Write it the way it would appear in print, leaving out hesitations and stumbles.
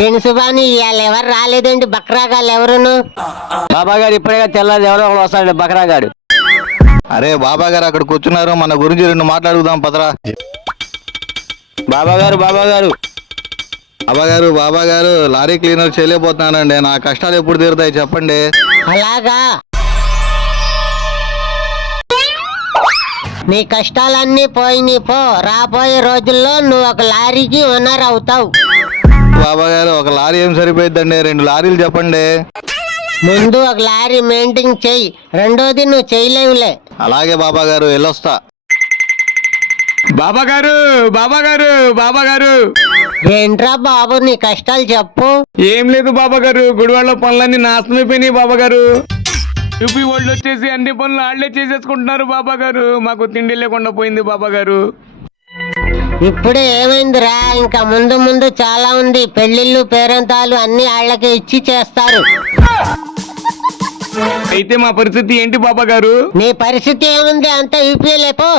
ఏంటి సుబాని ఇవాళ ఎవరు రాలేదేంటి? బక్రాగాళ్ళు ఎవరును? బాబా గారు ఇప్పుడే తెల్లది ఎవరో ఒకడు వస్తాడు బక్రా గారు. అరే బాబా గారు అక్కడ కూర్చున్నారు, మన గురించి రెండు మాట్లాడుదాం పదరా. బాబా గారు బాబా గారు బాబా గారు లారీ క్లీనర్ చేయలేకపోతున్నానండి. నా కష్టాలు ఎప్పుడు తీరుతాయి చెప్పండి. అలాగా, నీ కష్టాలన్నీ పోయినాయి పో. రాబోయే రోజుల్లో నువ్వు ఒక లారీకి ఓనర్ అవుతావు. బాబా గారు ఒక లారీ ఏం సరిపోయిద్దండి, 2 లారీలు చెప్పండి. ముందు ఒక లారీ మెయింటైన్ చెయ్యి, రెండోది నువ్వు చేయలేవులే. అలాగే బాబా గారు, వెళ్ళొస్తా. బాబా గారు బాబా గారు బాబా గారు ఏంట్రా బాబు నీ కష్టాలు చెప్పు. ఏం లేదు బాబా గారు, గుడివాడలో పనులన్నీ నాశనం అయిపోయినాయి బాబా గారు. యూపీ వాళ్ళు వచ్చేసి అన్ని పనులు వాళ్ళే చేసేసుకుంటున్నారు బాబా గారు. మాకు తిండి లేకుండా పోయింది బాబా గారు. ఇప్పుడే ఏమైందిరా? ఇంకా ముందు ముందు చాలా ఉంది. పెళ్లిళ్ళు పేరంతాలు అన్ని వాళ్ళకి ఇచ్చి చేస్తారు. అయితే మా పరిస్థితి ఏంటి బాబా గారు? నీ పరిస్థితి ఏముంది? అంతా యూపీ లేపో.